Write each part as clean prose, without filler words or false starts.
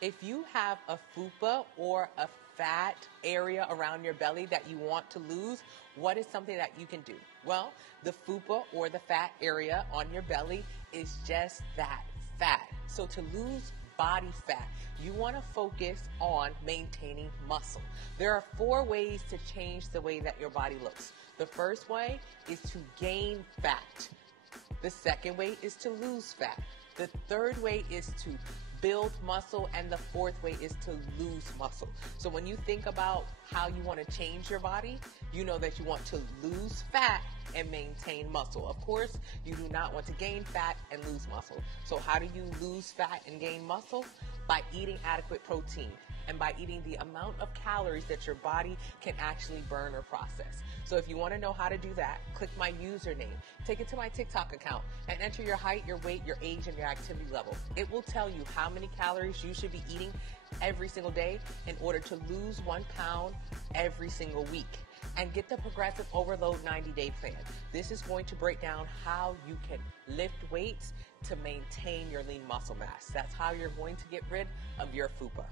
If you have a fupa or a fat area around your belly that you want to lose, what is something that you can do? Well, the fupa or the fat area on your belly is just that, fat. So to lose body fat, you want to focus on maintaining muscle. There are 4 ways to change the way that your body looks. The first way is to gain fat. The second way is to lose fat. The third way is to build muscle, and the fourth way is to lose muscle. So when you think about how you want to change your body, you know that you want to lose fat and maintain muscle. Of course, you do not want to gain fat and lose muscle. So how do you lose fat and gain muscle? By eating adequate protein and by eating the amount of calories that your body can actually burn or process. So if you want to know how to do that, click my username, take it to my TikTok account, and enter your height, your weight, your age, and your activity level. It will tell you how many calories you should be eating every single day in order to lose 1 pound every single week. And get the Progressive Overload 90-day plan. This is going to break down how you can lift weights to maintain your lean muscle mass. That's how you're going to get rid of your fupa.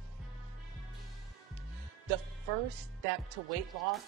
The first step to weight loss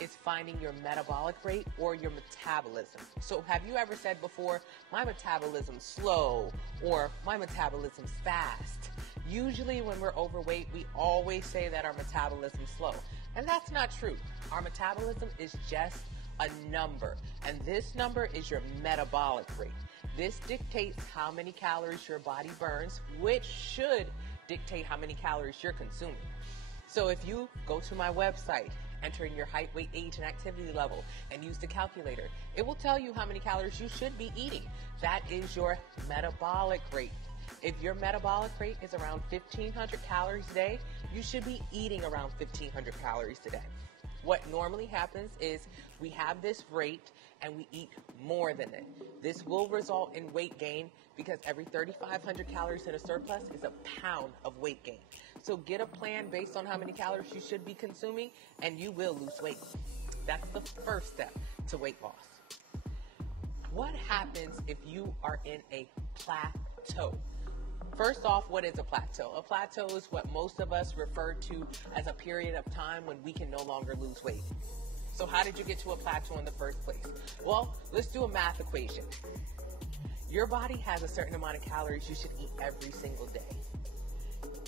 is finding your metabolic rate or your metabolism. So have you ever said before, my metabolism's slow or my metabolism's fast? Usually when we're overweight, we always say that our metabolism's slow. And that's not true. Our metabolism is just a number, and this number is your metabolic rate. This dictates how many calories your body burns, which should dictate how many calories you're consuming. So if you go to my website, enter in your height, weight, age, and activity level, and use the calculator, it will tell you how many calories you should be eating. That is your metabolic rate. If your metabolic rate is around 1,500 calories a day, you should be eating around 1,500 calories a day. What normally happens is we have this rate and we eat more than it. This will result in weight gain because every 3,500 calories in a surplus is a pound of weight gain. So get a plan based on how many calories you should be consuming and you will lose weight. That's the first step to weight loss. What happens if you are in a plateau? First off, what is a plateau? A plateau is what most of us refer to as a period of time when we can no longer lose weight. So how did you get to a plateau in the first place? Well, let's do a math equation. Your body has a certain amount of calories you should eat every single day.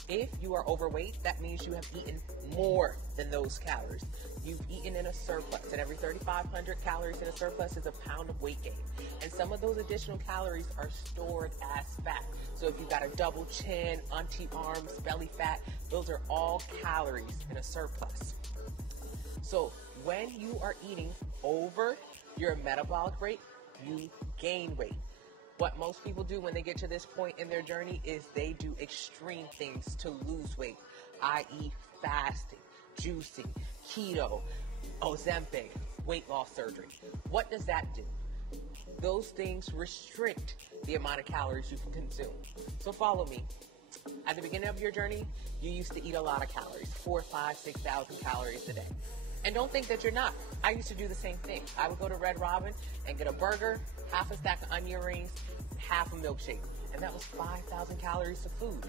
If you are overweight, that means you have eaten more than those calories. You've eaten in a surplus, and every 3,500 calories in a surplus is a pound of weight gain. And some of those additional calories are stored as fat. So if you've got a double chin, auntie arms, belly fat, those are all calories in a surplus. So when you are eating over your metabolic rate, you gain weight. What most people do when they get to this point in their journey is they do extreme things to lose weight, i.e. fasting, juicing, keto, Ozempic, weight loss surgery. What does that do? Those things restrict the amount of calories you can consume. So follow me. At the beginning of your journey, you used to eat a lot of calories, 4,000, 5,000, 6,000 calories a day. And don't think that you're not. I used to do the same thing. I would go to Red Robin and get a burger, half a stack of onion rings, half a milkshake. And that was 5,000 calories of food.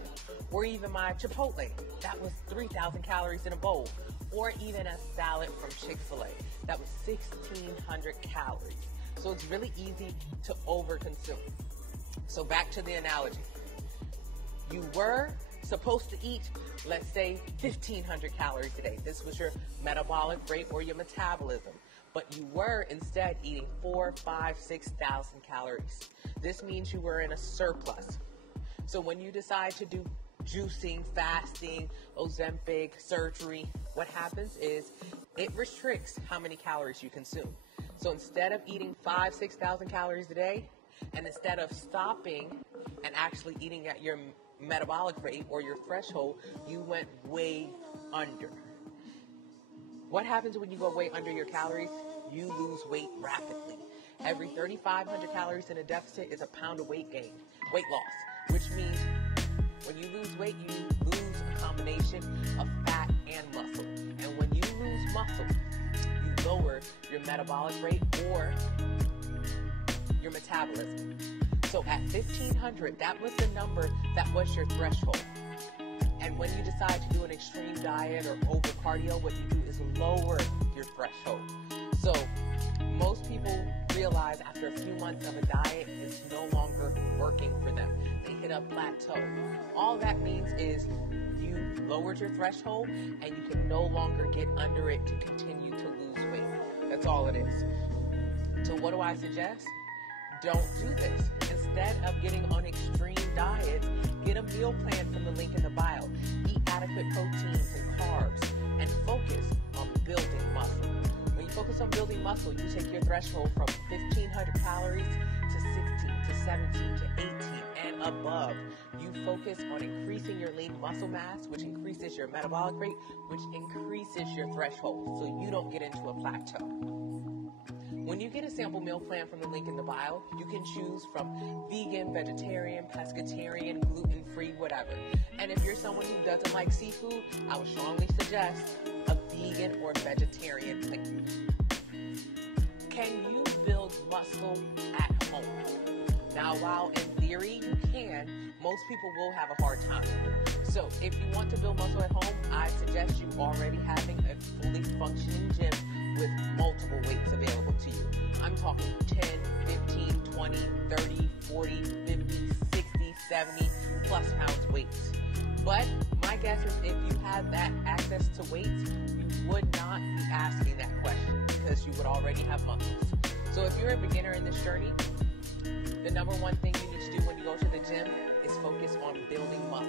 Or even my Chipotle, that was 3,000 calories in a bowl. Or even a salad from Chick-fil-A, that was 1,600 calories. So it's really easy to overconsume. So back to the analogy. You were supposed to eat, let's say, 1,500 calories a day. This was your metabolic rate or your metabolism. But you were instead eating 4,000, 5,000, 6,000 calories. This means you were in a surplus. So when you decide to do juicing, fasting, Ozempic, surgery, what happens is it restricts how many calories you consume. So instead of eating 5,000, 6,000 calories a day, and instead of stopping and actually eating at your metabolic rate or your threshold, you went way under. What happens when you go way under your calories? You lose weight rapidly. Every 3,500 calories in a deficit is a pound of weight gain, weight loss, which means when you lose weight, you lose a combination of fat and muscle. And when you lose muscle, you lower your metabolic rate or your metabolism. So at 1,500, that was the number that was your threshold. And when you decide to do an extreme diet or over cardio, what you do is lower your threshold. So most people realize after a few months of a diet, it's no longer working for them. They hit a plateau. All that means is you lowered your threshold and you can no longer get under it to continue to lose weight. That's all it is. So what do I suggest? Don't do this. Instead of getting on extreme diets, get a meal plan from the link in the bio. Eat adequate proteins and carbs and focus on building muscle. When you focus on building muscle, you take your threshold from 1,500 calories to 16, to 17, to 18, and above. You focus on increasing your lean muscle mass, which increases your metabolic rate, which increases your threshold, so you don't get into a plateau. When you get a sample meal plan from the link in the bio, you can choose from vegan, vegetarian, pescatarian, gluten-free, whatever. And if you're someone who doesn't like seafood, I would strongly suggest a vegan or vegetarian plan. Can you build muscle at home? Now, while in theory you can, most people will have a hard time. So if you want to build muscle at home, I suggest you already having a fully functioning gym with multiple weights available to you. I'm talking 10, 15, 20, 30, 40, 50, 60, 70 plus pounds weights. But my guess is if you have that access to weights, you would not be asking that question because you would already have muscles. So if you're a beginner in this journey, the number one thing you need to do when you go to the gym is focus on building muscle.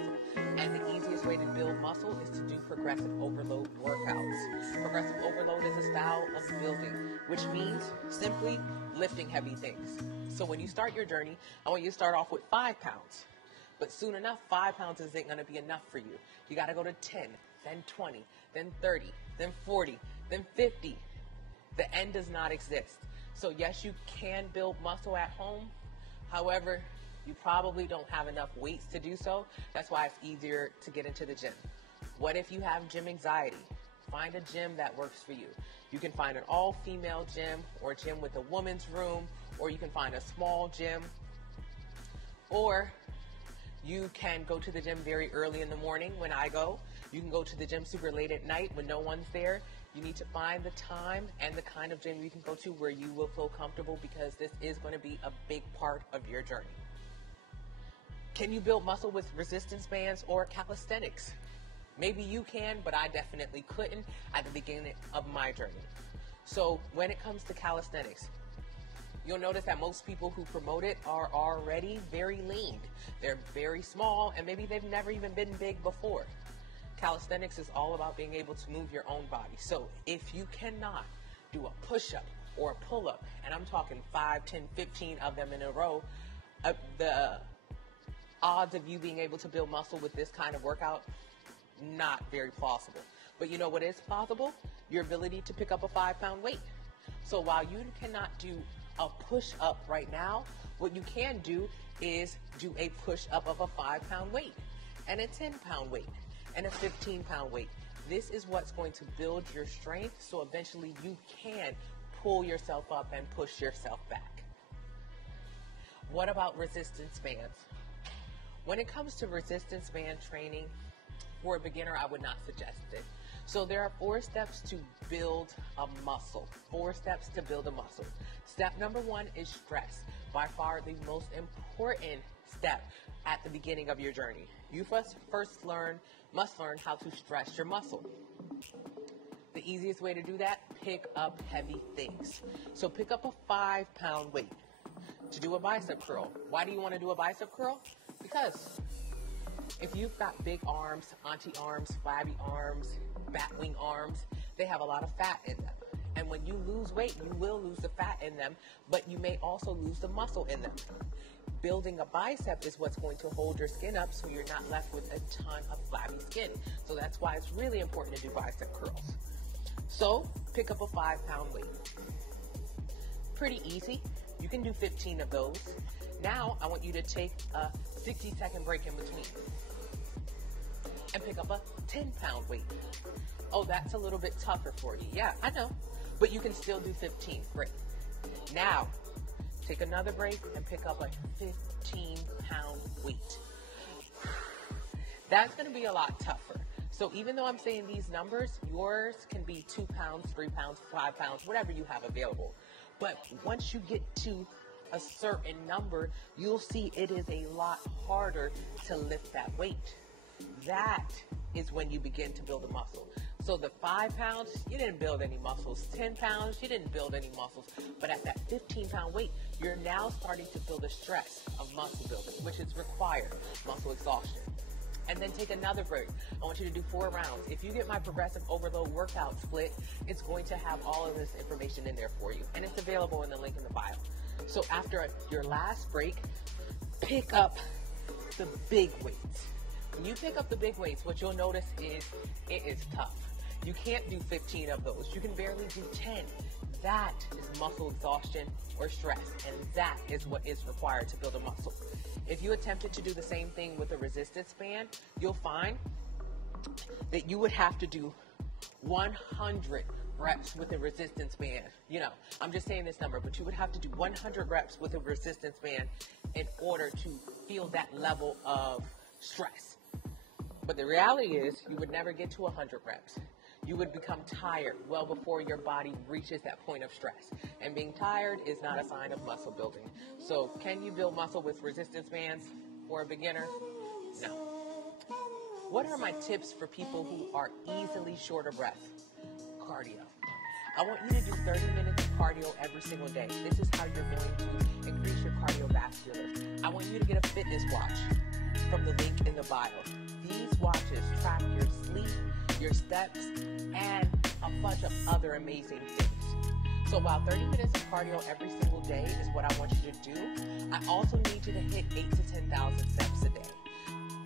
And the easiest way to build muscle is to do progressive overload workouts. Progressive overload is a style of building, which means simply lifting heavy things. So when you start your journey, I want you to start off with 5 pounds. But soon enough, 5 pounds isn't going to be enough for you. You got to go to 10, then 20, then 30, then 40, then 50. The end does not exist. So yes, you can build muscle at home. However, you probably don't have enough weights to do so. That's why it's easier to get into the gym. What if you have gym anxiety? Find a gym that works for you. You can find an all-female gym or a gym with a woman's room, or you can find a small gym, or you can go to the gym very early in the morning when I go. You can go to the gym super late at night when no one's there. You need to find the time and the kind of gym you can go to where you will feel comfortable, because this is going to be a big part of your journey. Can you build muscle with resistance bands or calisthenics? Maybe you can, but I definitely couldn't at the beginning of my journey. So when it comes to calisthenics, you'll notice that most people who promote it are already very lean. They're very small, and maybe they've never even been big before. Calisthenics is all about being able to move your own body. So if you cannot do a push-up or a pull-up, and I'm talking 5, 10, 15 of them in a row, the odds of you being able to build muscle with this kind of workout, not very plausible. But you know what is plausible? Your ability to pick up a 5-pound weight. So while you cannot do a push-up right now, what you can do is do a push-up of a 5-pound weight and a 10-pound weight and a 15-pound weight. This is what's going to build your strength, so eventually you can pull yourself up and push yourself back. What about resistance bands? When it comes to resistance band training, for a beginner, I would not suggest it. So there are 4 steps to build a muscle. 4 steps to build a muscle. Step number 1 is stress. By far the most important step at the beginning of your journey. You must learn how to stress your muscle. The easiest way to do that, pick up heavy things. So pick up a 5-pound weight to do a bicep curl. Why do you want to do a bicep curl? Because if you've got big arms, auntie arms, flabby arms, bat wing arms, they have a lot of fat in them. And when you lose weight, you will lose the fat in them, but you may also lose the muscle in them. Building a bicep is what's going to hold your skin up so you're not left with a ton of flabby skin. So that's why it's really important to do bicep curls. So pick up a 5-pound weight. Pretty easy. You can do 15 of those. Now I want you to take a 60-second break in between and pick up a 10-pound weight. Oh, that's a little bit tougher for you. Yeah, I know, but you can still do 15. Great. Now take another break and pick up a 15-pound weight. That's going to be a lot tougher. So even though I'm saying these numbers, yours can be 2 pounds, 3 pounds, 5 pounds, whatever you have available. But once you get to a certain number, you'll see it is a lot harder to lift that weight. That is when you begin to build a muscle. So the 5 pounds, you didn't build any muscles. 10 pounds, you didn't build any muscles. But at that 15-pound weight, you're now starting to feel the stress of muscle building, which is required, muscle exhaustion. And then take another break. I want you to do 4 rounds. If you get my progressive overload workout split, it's going to have all of this information in there for you. And it's available in the link in the bio. So after your last break, pick up the big weights. When you pick up the big weights, what you'll notice is it is tough. You can't do 15 of those. You can barely do 10. That is muscle exhaustion or stress, and that is what is required to build a muscle. If you attempted to do the same thing with a resistance band, you'll find that you would have to do 100 reps with a resistance band. You know, I'm just saying this number, but you would have to do 100 reps with a resistance band in order to feel that level of stress. But the reality is you would never get to 100 reps. You would become tired well before your body reaches that point of stress. And being tired is not a sign of muscle building. So can you build muscle with resistance bands for a beginner? No. What are my tips for people who are easily short of breath? Cardio. I want you to do 30 minutes of cardio every single day. This is how you're going to increase your cardiovascular. I want you to get a fitness watch from the link in the bio. These watches track your sleep, your steps, and a bunch of other amazing things. So while 30 minutes of cardio every single day is what I want you to do, I also need you to hit 8,000 to 10,000 steps a day.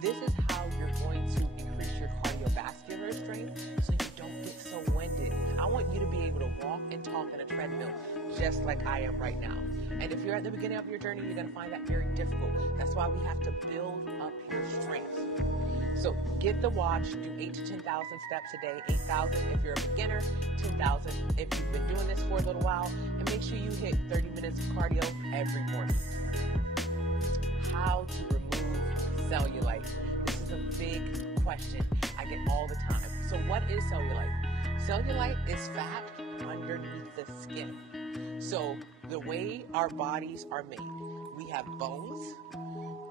This is how you're going to increase your cardiovascular strength so you don't get so winded. I want you to be able to walk and talk on a treadmill just like I am right now. And if you're at the beginning of your journey, you're going to find that very difficult. That's why we have to build up your strength. So get the watch, do 8,000 to 10,000 steps a day, 8,000 if you're a beginner, 10,000 if you've been doing this for a little while, and make sure you hit 30 minutes of cardio every morning. How to remove cellulite. This is a big question I get all the time. So what is cellulite? Cellulite is fat underneath the skin. So the way our bodies are made, we have bones,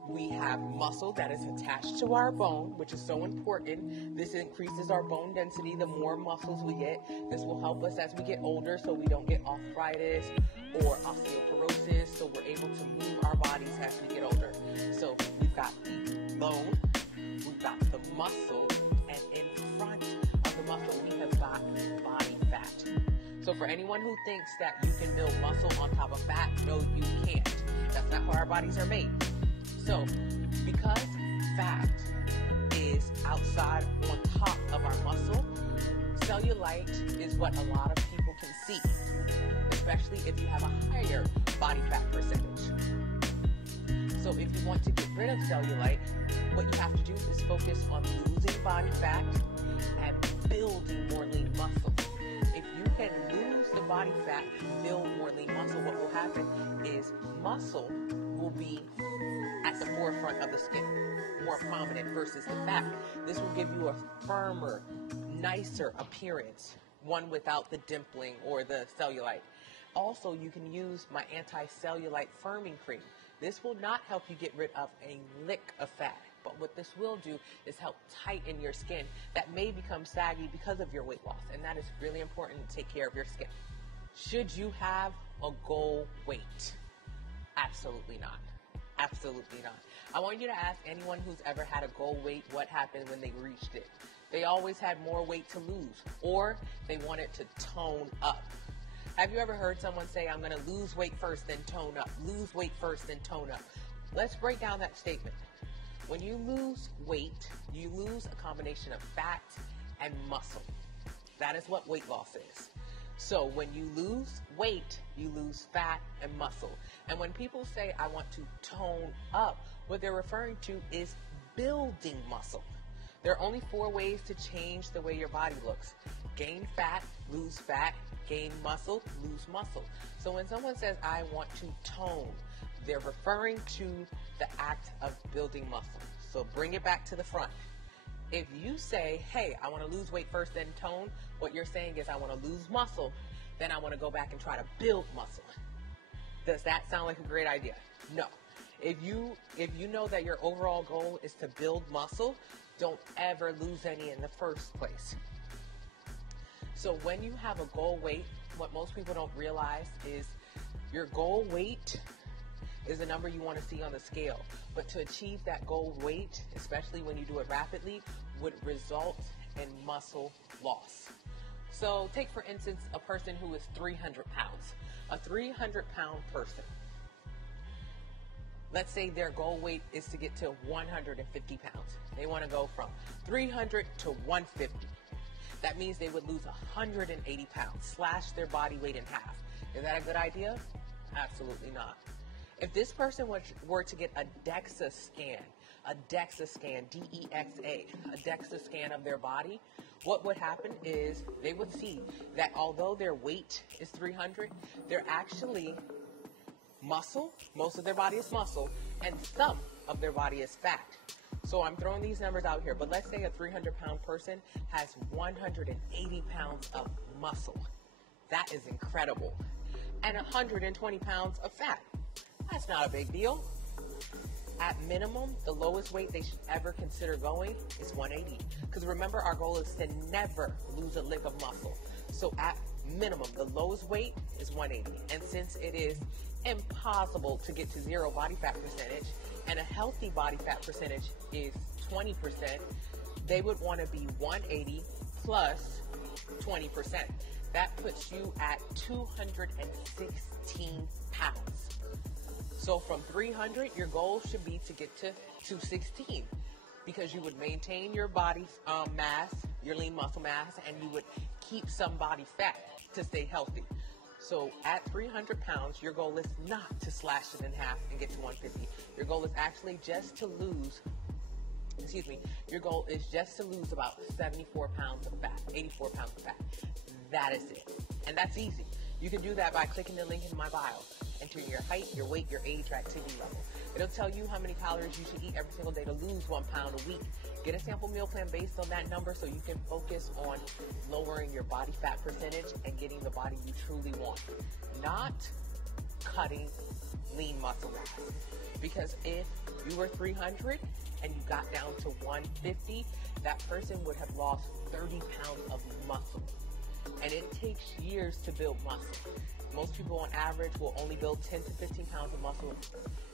we have muscle that is attached to our bone, which is so important. This increases our bone density the more muscles we get. This will help us as we get older so we don't get arthritis or osteoporosis, so we're able to move our bodies as we get older. So we've got the bone, we've got the muscle, and in front of the muscle we have got body fat. So for anyone who thinks that you can build muscle on top of fat, no, you can't. That's not how our bodies are made. So, because fat is outside on top of our muscle, cellulite is what a lot of people can see, especially if you have a higher body fat percentage. So if you want to get rid of cellulite, what you have to do is focus on losing body fat and building more lean muscle. If you can lose the body fat and build more lean muscle, what will happen is muscle will be at the forefront of the skin, more prominent versus the fat. This will give you a firmer, nicer appearance, one without the dimpling or the cellulite. Also, you can use my anti-cellulite firming cream. This will not help you get rid of a lick of fat, but what this will do is help tighten your skin that may become saggy because of your weight loss, and that is really important to take care of your skin. Should you have a goal weight? Absolutely not. Absolutely not. I want you to ask anyone who's ever had a goal weight what happened when they reached it. They always had more weight to lose, or they wanted to tone up. Have you ever heard someone say, I'm going to lose weight first, then tone up? Lose weight first, then tone up. Let's break down that statement. When you lose weight, you lose a combination of fat and muscle. That is what weight loss is. So when you lose weight, you lose fat and muscle. And when people say, I want to tone up, what they're referring to is building muscle. There are only 4 ways to change the way your body looks. Gain fat, gain muscle, lose muscle. So when someone says, I want to tone, they're referring to the act of building muscle. So bring it back to the front. If you say, hey, I want to lose weight first, then tone, what you're saying is I want to lose muscle, then I want to go back and try to build muscle. Does that sound like a great idea? No. If you know that your overall goal is to build muscle, don't ever lose any in the first place. So when you have a goal weight, what most people don't realize is your goal weight is the number you want to see on the scale. But to achieve that goal weight, especially when you do it rapidly, would result in muscle loss. So take, for instance, a person who is 300 pounds. A 300-pound person. Let's say their goal weight is to get to 150 pounds. They want to go from 300 to 150. That means they would lose 180 pounds, slash their body weight in half. Is that a good idea? Absolutely not. If this person were to get a DEXA scan, D-E-X-A, a DEXA scan of their body, what would happen is they would see that although their weight is 300, they're actually muscle, most of their body is muscle, and some of their body is fat. So I'm throwing these numbers out here, but let's say a 300-pound person has 180 pounds of muscle. That is incredible. And 120 pounds of fat. That's not a big deal. At minimum, the lowest weight they should ever consider going is 180. Because remember, our goal is to never lose a lick of muscle. So at minimum, the lowest weight is 180. And since it is impossible to get to zero body fat percentage, and a healthy body fat percentage is 20%, they would want to be 180 plus 20%. That puts you at 216 pounds. So from 300, your goal should be to get to 216, because you would maintain your body mass, your lean muscle mass, and you would keep some body fat to stay healthy. So at 300 pounds, your goal is not to slash it in half and get to 150. Your goal is actually just to lose, your goal is just to lose about 74 pounds of fat, 84 pounds of fat. That is it. And that's easy. You can do that by clicking the link in my bio. Enter your height, your weight, your age, your activity level. It'll tell you how many calories you should eat every single day to lose 1 pound a week. Get a sample meal plan based on that number so you can focus on lowering your body fat percentage and getting the body you truly want. Not cutting lean muscle mass. Because if you were 300 and you got down to 150, that person would have lost 30 pounds of muscle. And it takes years to build muscle. Most people on average will only build 10 to 15 pounds of muscle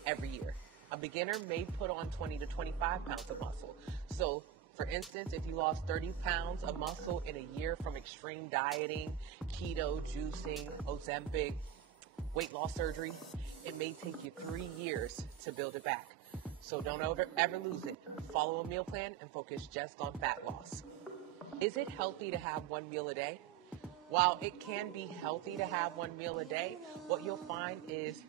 every year. A beginner may put on 20 to 25 pounds of muscle. So, for instance, if you lost 30 pounds of muscle in a year from extreme dieting, keto, juicing, Ozempic, weight loss surgery, it may take you 3 years to build it back. So don't ever lose it. Follow a meal plan and focus just on fat loss. Is it healthy to have one meal a day? While it can be healthy to have one meal a day, what you'll find is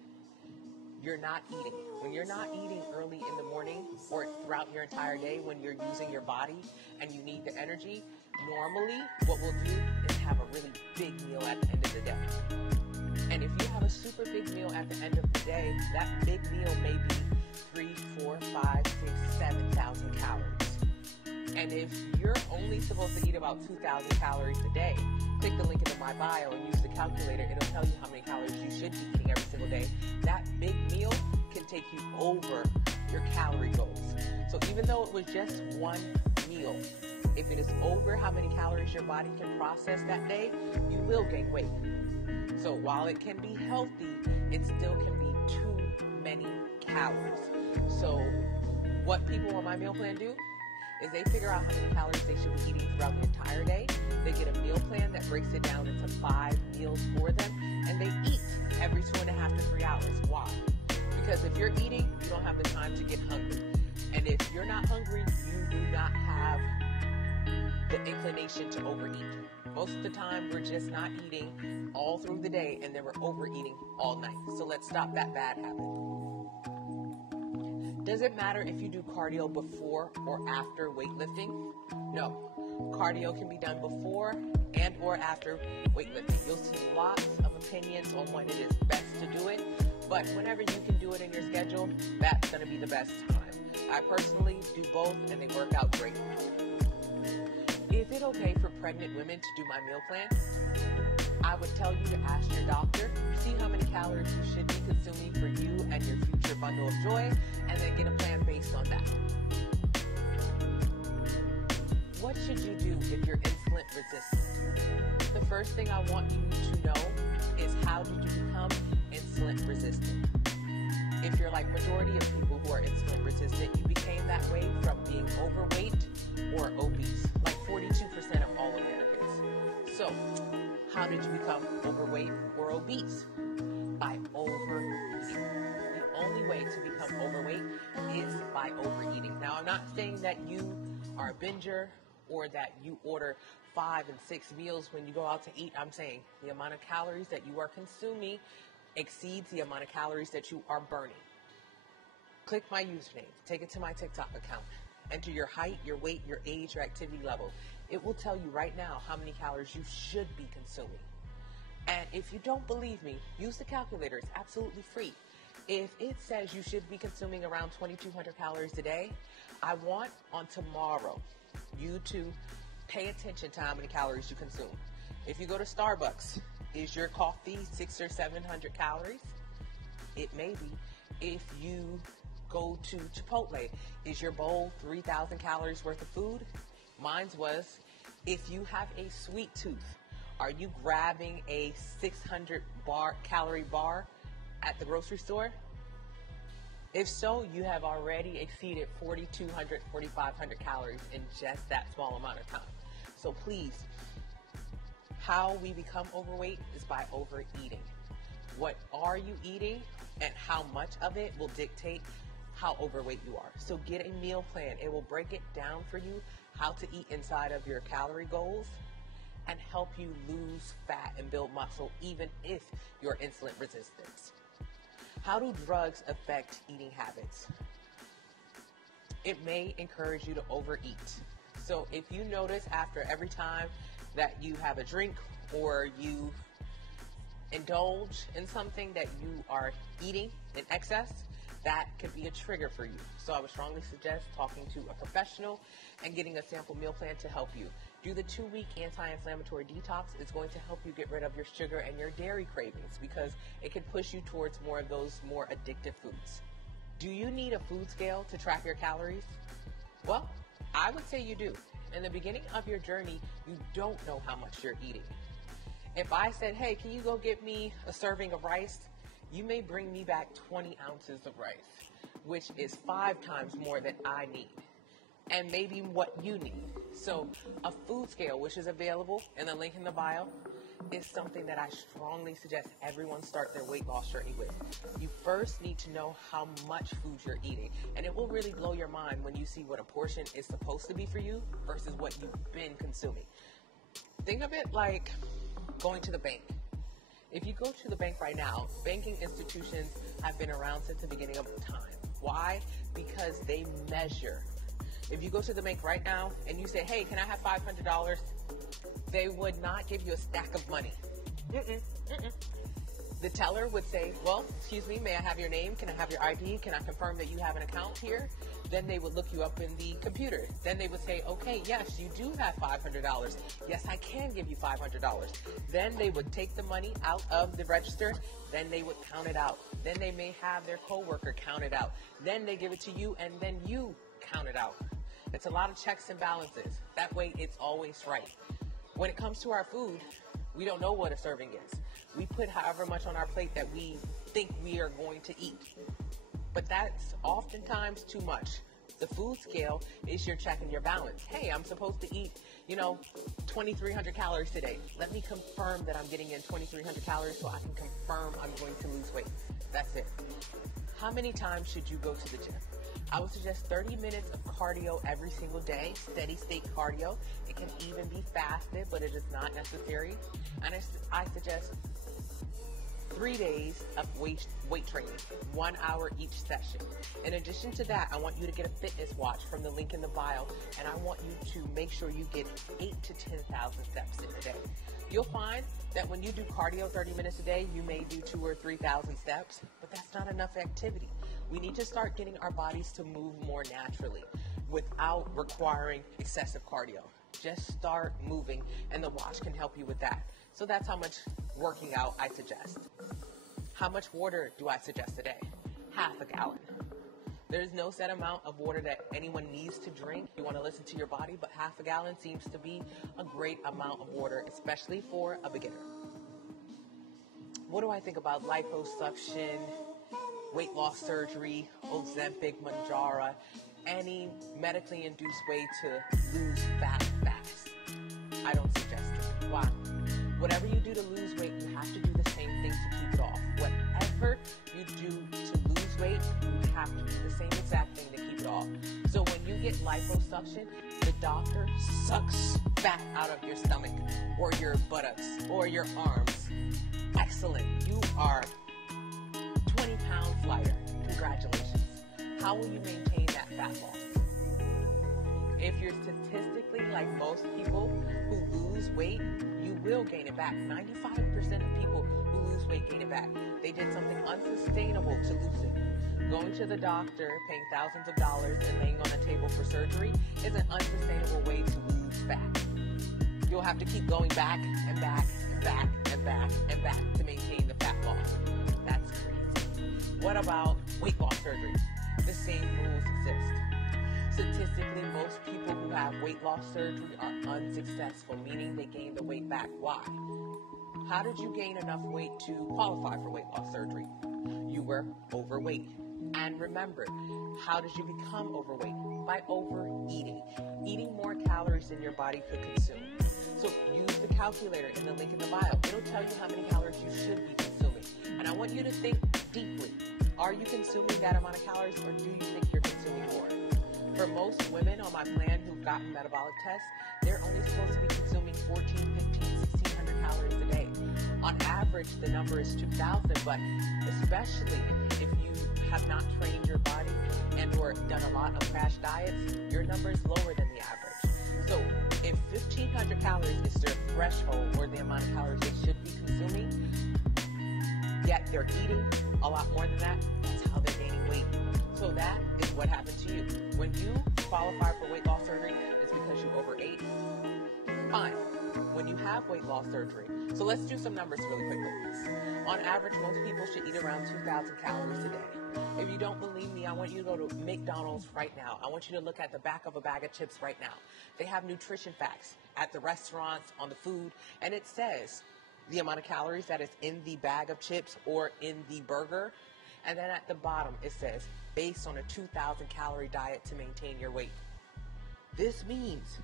you're not eating. When you're not eating early in the morning or throughout your entire day when you're using your body and you need the energy, normally what we'll do is have a really big meal at the end of the day. And if you have a super big meal at the end of the day, that big meal may be 3, 4, 5, 6, 7,000 calories. And if you're only supposed to eat about 2,000 calories a day, click the link in my bio and use the calculator. It'll tell you how many calories you should be eating every single day. That big meal can take you over your calorie goals. So even though it was just one meal, if it is over how many calories your body can process that day, you will gain weight. So while it can be healthy, it still can be too many calories. So what people on my meal plan do is they figure out how many calories they should be eating throughout the entire day. They get a meal plan that breaks it down into 5 meals for them, and they eat every 2.5 to 3 hours. Why? Because if you're eating, you don't have the time to get hungry. And if you're not hungry, you do not have the inclination to overeat. Most of the time, we're just not eating all through the day, and then we're overeating all night. So let's stop that bad habit. Does it matter if you do cardio before or after weightlifting? No. Cardio can be done before and or after weightlifting. You'll see lots of opinions on when it is best to do it, but whenever you can do it in your schedule, that's going to be the best time. I personally do both, and they work out great. Is it okay for pregnant women to do my meal plan? I would tell you to ask your doctor, see how many calories you should be consuming for you and your future bundle of joy, and then get a plan based on that. What should you do if you're insulin resistant? The first thing I want you to know is, how did you become insulin resistant? If you're like majority of people who are insulin resistant, you became that way from being overweight or obese, like 42% of all Americans. So, how did you become overweight or obese? By overeating. The only way to become overweight is by overeating. Now, I'm not saying that you are a binger or that you order 5 and 6 meals when you go out to eat. I'm saying the amount of calories that you are consuming exceeds the amount of calories that you are burning. Click my username, take it to my TikTok account, enter your height, your weight, your age, your activity level. It will tell you right now how many calories you should be consuming. And if you don't believe me, use the calculator. It's absolutely free. If it says you should be consuming around 2,200 calories a day, I want on tomorrow you to pay attention to how many calories you consume. If you go to Starbucks, is your coffee 600 or 700 calories? It may be. If you go to Chipotle, is your bowl 3,000 calories worth of food? Mine's was. If you have a sweet tooth, are you grabbing a 600 calorie bar at the grocery store? If so, you have already exceeded 4,200, 4,500 calories in just that small amount of time. So please, how we become overweight is by overeating. What are you eating and how much of it will dictate how overweight you are. So get a meal plan. It will break it down for you how to eat inside of your calorie goals and help you lose fat and build muscle even if you're insulin resistant. How do drugs affect eating habits? It may encourage you to overeat. So if you notice after every time that you have a drink or you indulge in something that you are eating in excess, that could be a trigger for you. So I would strongly suggest talking to a professional and getting a sample meal plan to help you. Do the 2-week anti-inflammatory detox. It's going to help you get rid of your sugar and your dairy cravings because it can push you towards more of those more addictive foods. Do you need a food scale to track your calories? Well, I would say you do. In the beginning of your journey, you don't know how much you're eating. If I said, hey, can you go get me a serving of rice? You may bring me back 20 ounces of rice, which is 5 times more than I need, and maybe what you need. So a food scale, which is available in the link in the bio, is something that I strongly suggest everyone start their weight loss journey with. You first need to know how much food you're eating, and it will really blow your mind when you see what a portion is supposed to be for you versus what you've been consuming. Think of it like going to the bank. If you go to the bank right now, banking institutions have been around since the beginning of time. Why? Because they measure. If you go to the bank right now and you say, hey, can I have $500? They would not give you a stack of money. The teller would say, well, excuse me, may I have your name? Can I have your ID? Can I confirm that you have an account here? Then they would look you up in the computer. Then they would say, okay, yes, you do have $500. Yes, I can give you $500. Then they would take the money out of the register. Then they would count it out. Then they may have their coworker count it out. Then they give it to you, and then you count it out. It's a lot of checks and balances. That way, it's always right. When it comes to our food, we don't know what a serving is. We put however much on our plate that we think we are going to eat. But that's oftentimes too much. The food scale is your check and your balance. Hey, I'm supposed to eat, 2,300 calories today. Let me confirm that I'm getting in 2,300 calories so I can confirm I'm going to lose weight. That's it. How many times should you go to the gym? I would suggest 30 minutes of cardio every single day, steady state cardio. It can even be fasted, but it is not necessary. And I suggest 3 days of weight training, 1 hour each session. In addition to that, I want you to get a fitness watch from the link in the bio, and I want you to make sure you get 8,000 to 10,000 steps in a day. You'll find that when you do cardio 30 minutes a day, you may do 2,000 or 3,000 steps, but that's not enough activity. We need to start getting our bodies to move more naturally without requiring excessive cardio. Just start moving, and the watch can help you with that. So that's how much working out I suggest. How much water do I suggest a day? Half a gallon. There's no set amount of water that anyone needs to drink. You want to listen to your body, but half a gallon seems to be a great amount of water, especially for a beginner. What do I think about liposuction, weight loss surgery, Ozempic, Mounjaro, any medically induced way to lose fat fast? I don't suggest it. Why? Whatever you do to lose weight, you have to do the same thing to keep it off. Whatever you do to lose weight, you have to do the same exact thing to keep it off. So when you get liposuction, the doctor sucks fat out of your stomach or your buttocks or your arms. Excellent. You are 20 pounds lighter. Congratulations. How will you maintain that fat loss? If you're statistically like most people who lose weight, you will gain it back. 95% of people who lose weight gain it back. They did something unsustainable to lose it. Going to the doctor, paying thousands of dollars, and laying on a table for surgery is an unsustainable way to lose fat. You'll have to keep going back and back and back and back and back to maintain the fat loss. That's crazy. What about weight loss surgery? The same rules exist. Statistically, most people who have weight loss surgery are unsuccessful, meaning they gain the weight back. Why? How did you gain enough weight to qualify for weight loss surgery? You were overweight. And remember, how did you become overweight? By overeating. Eating more calories than your body could consume. So use the calculator in the link in the bio. It'll tell you how many calories you should be consuming. And I want you to think deeply. Are you consuming that amount of calories, or do you think you're consuming more? For most women on my plan who've gotten metabolic tests, they're only supposed to be consuming 14, 15, 1,600 calories a day. On average, the number is 2,000, but especially if you have not trained your body and or done a lot of crash diets, your number is lower than the average. So if 1,500 calories is their threshold or the amount of calories they should be consuming, yet they're eating a lot more than that, that's how they're gaining weight. So that is what happened to you. When you qualify for weight loss surgery, it's because you overate. Fine. When you have weight loss surgery, so let's do some numbers really quickly. On average, most people should eat around 2,000 calories a day. If you don't believe me, I want you to go to McDonald's right now. I want you to look at the back of a bag of chips right now. They have nutrition facts at the restaurants, on the food, and it says the amount of calories that is in the bag of chips or in the burger. And then at the bottom, it says, based on a 2,000 calorie diet to maintain your weight. This means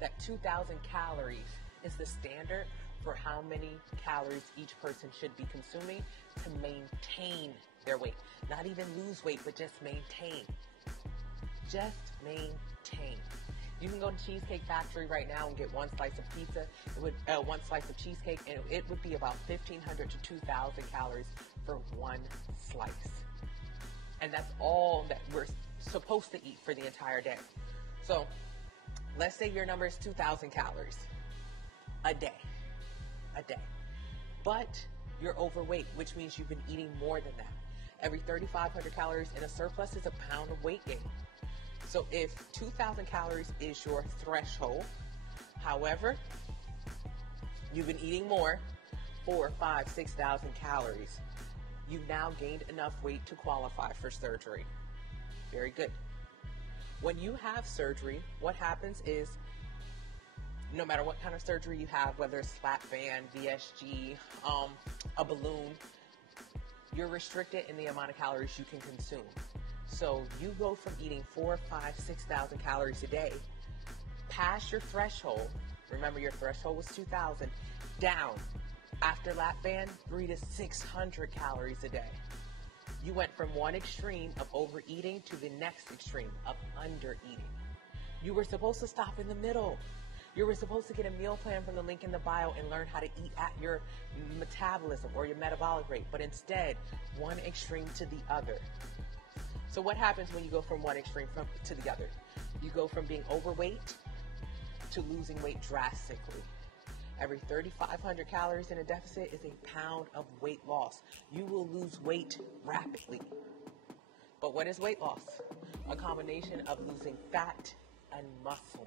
that 2,000 calories is the standard for how many calories each person should be consuming to maintain their weight. Not even lose weight, but just maintain. Just maintain. You can go to Cheesecake Factory right now and get one slice of pizza. One slice of cheesecake, and it would be about 1,500 to 2,000 calories for one slice. And that's all that we're supposed to eat for the entire day. So let's say your number is 2,000 calories a day. But you're overweight, which means you've been eating more than that. Every 3,500 calories in a surplus is a pound of weight gain. So if 2,000 calories is your threshold, however, you've been eating more, 4,000, 5,000, 6,000 calories, you've now gained enough weight to qualify for surgery. Very good. When you have surgery, what happens is, no matter what kind of surgery you have, whether it's lap band, VSG, a balloon, you're restricted in the amount of calories you can consume. So you go from eating 4,000, 5,000, 6,000 calories a day, past your threshold, remember your threshold was 2,000, down, after lap band, 300 to 600 calories a day. You went from one extreme of overeating to the next extreme of undereating. You were supposed to stop in the middle. You were supposed to get a meal plan from the link in the bio and learn how to eat at your metabolism or your metabolic rate, but instead, one extreme to the other. So what happens when you go from one extreme to the other? You go from being overweight to losing weight drastically. Every 3,500 calories in a deficit is a pound of weight loss. You will lose weight rapidly. But what is weight loss? A combination of losing fat and muscle.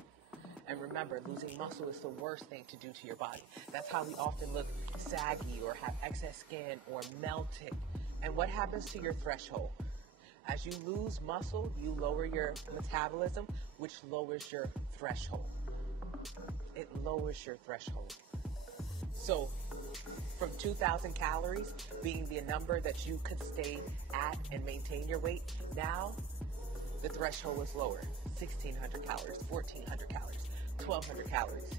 And remember, losing muscle is the worst thing to do to your body. That's how we often look saggy or have excess skin or melted. And what happens to your threshold? As you lose muscle, you lower your metabolism, which lowers your threshold. It lowers your threshold. So from 2,000 calories being the number that you could stay at and maintain your weight, now the threshold is lower. 1,600 calories, 1,400 calories, 1,200 calories.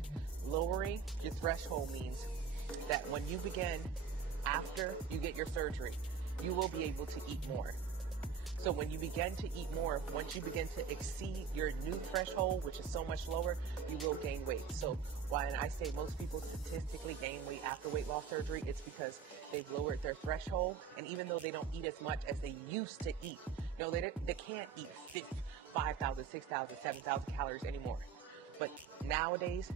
Lowering your threshold means that when you begin, after you get your surgery, you will be able to eat more. So when you begin to eat more, once you begin to exceed your new threshold, which is so much lower, you will gain weight. So when I say most people statistically gain weight after weight loss surgery, it's because they've lowered their threshold. And even though they don't eat as much as they used to eat, no, they can't eat 5,000, 6,000, 7,000 calories anymore. But nowadays,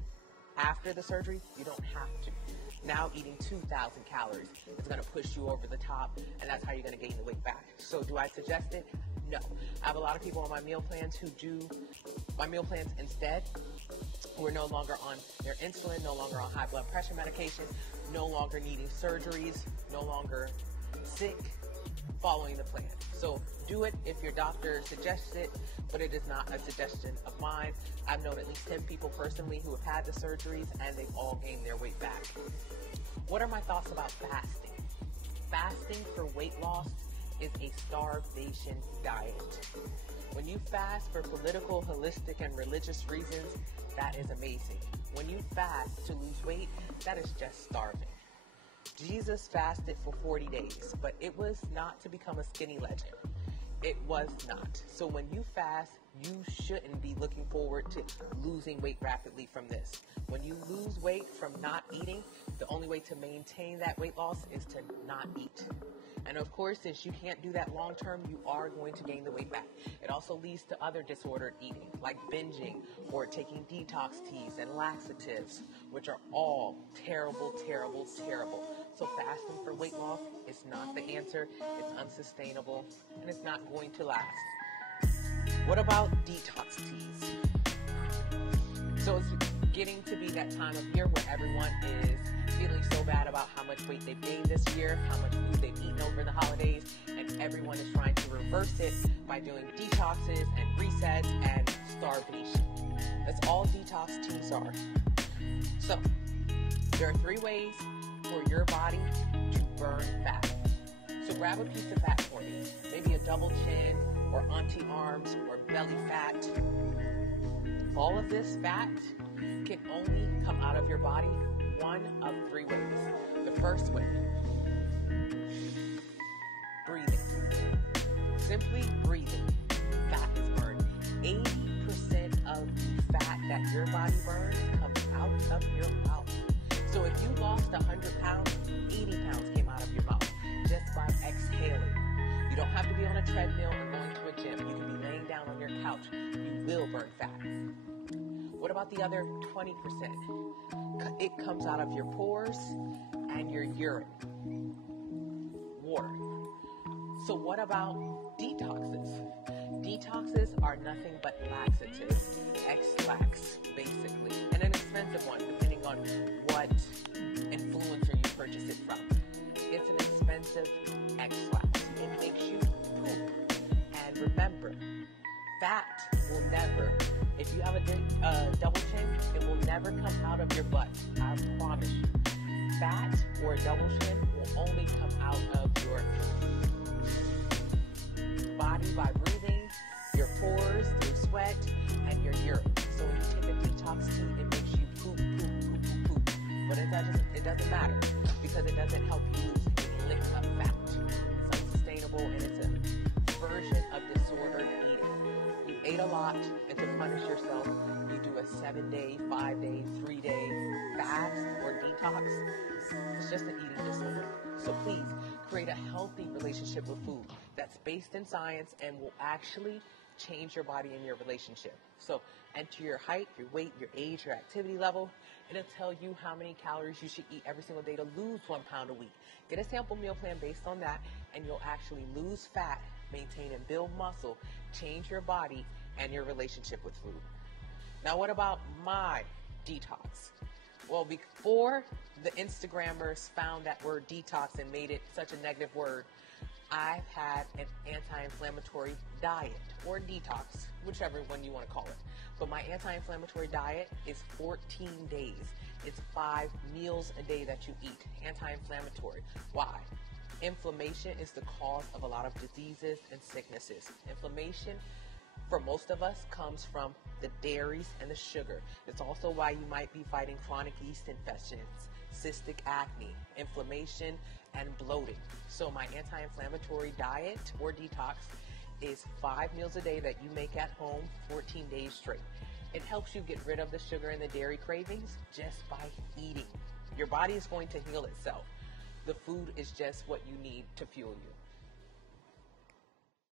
after the surgery, you don't have to. Now eating 2,000 calories is going to push you over the top, and that's how you're going to gain the weight back. So do I suggest it? No. I have a lot of people on my meal plans who do my meal plans instead, who are no longer on their insulin, no longer on high blood pressure medication, no longer needing surgeries, no longer sick, following the plan. So do it if your doctor suggests it, but it is not a suggestion of mine. I've known at least 10 people personally who have had the surgeries, and they've all gained their weight back. What are my thoughts about fasting? Fasting for weight loss is a starvation diet. When you fast for political, holistic, and religious reasons, that is amazing. When you fast to lose weight, that is just starving. Jesus fasted for 40 days, but it was not to become a skinny legend. It was not. So when you fast, you shouldn't be looking forward to losing weight rapidly from this. When you lose weight from not eating, the only way to maintain that weight loss is to not eat. And of course, since you can't do that long term, you are going to gain the weight back. It also leads to other disordered eating, like binging or taking detox teas and laxatives, which are all terrible, terrible, terrible. So fasting for weight loss is not the answer. It's unsustainable, and it's not going to last. What about detox teas? So it's getting to be that time of year where everyone is feeling so bad about how much weight they've gained this year, how much food they've eaten over the holidays, and everyone is trying to reverse it by doing detoxes and resets and starvation. That's all detox teas are. So there are 3 ways for your body to burn fat. So grab a piece of fat for me, maybe a double chin or auntie arms or belly fat. All of this fat can only come out of your body one of 3 ways. The first way, breathing. Simply breathing. Fat is burned. 80% of the fat that your body burns comes out of your mouth. So if you lost 100 pounds, 80 pounds came out of your mouth just by exhaling. You don't have to be on a treadmill or going to a gym. You can be laying down on your couch. You will burn fat. What about the other 20%? It comes out of your pores and your urine, water. So what about detoxes? Detoxes are nothing but laxatives, X-Lax, basically, and an expensive one, depending on what influencer you purchase it from. It's an expensive X-Lax. It makes you poop. And remember, fat will never, if you have a double chin, it will never come out of your butt. I promise you. Fat or a double chin will only come out of your body by breathing, your pores through sweat, and your urine. So when you take a detox tea, it makes you poop, poop, poop, poop, poop. But it doesn't matter because it doesn't help you lose a lick of fat. It's unsustainable, and it's a version of disordered eating. You ate a lot, and to punish yourself, you do a 7-day, 5-day, 3-day fast or detox. It's just an eating disorder. So please create a healthy relationship with food that's based in science and will actually change your body and your relationship. So enter your height, your weight, your age, your activity level. It'll tell you how many calories you should eat every single day to lose 1 pound a week. Get a sample meal plan based on that, and you'll actually lose fat maintain and build muscle, change your body and your relationship with food. Now, what about my detox? Well, before the Instagrammers found that word detox and made it such a negative word, I've had an anti-inflammatory diet or detox, whichever one you want to call it. But my anti-inflammatory diet is 14 days. It's 5 meals a day that you eat. Anti-inflammatory. Why? Inflammation is the cause of a lot of diseases and sicknesses. Inflammation, for most of us, comes from the dairies and the sugar. It's also why you might be fighting chronic yeast infections, cystic acne, inflammation, and bloating. So my anti-inflammatory diet or detox is 5 meals a day that you make at home 14 days straight. It helps you get rid of the sugar and the dairy cravings just by eating. Your body is going to heal itself. The food is just what you need to fuel you.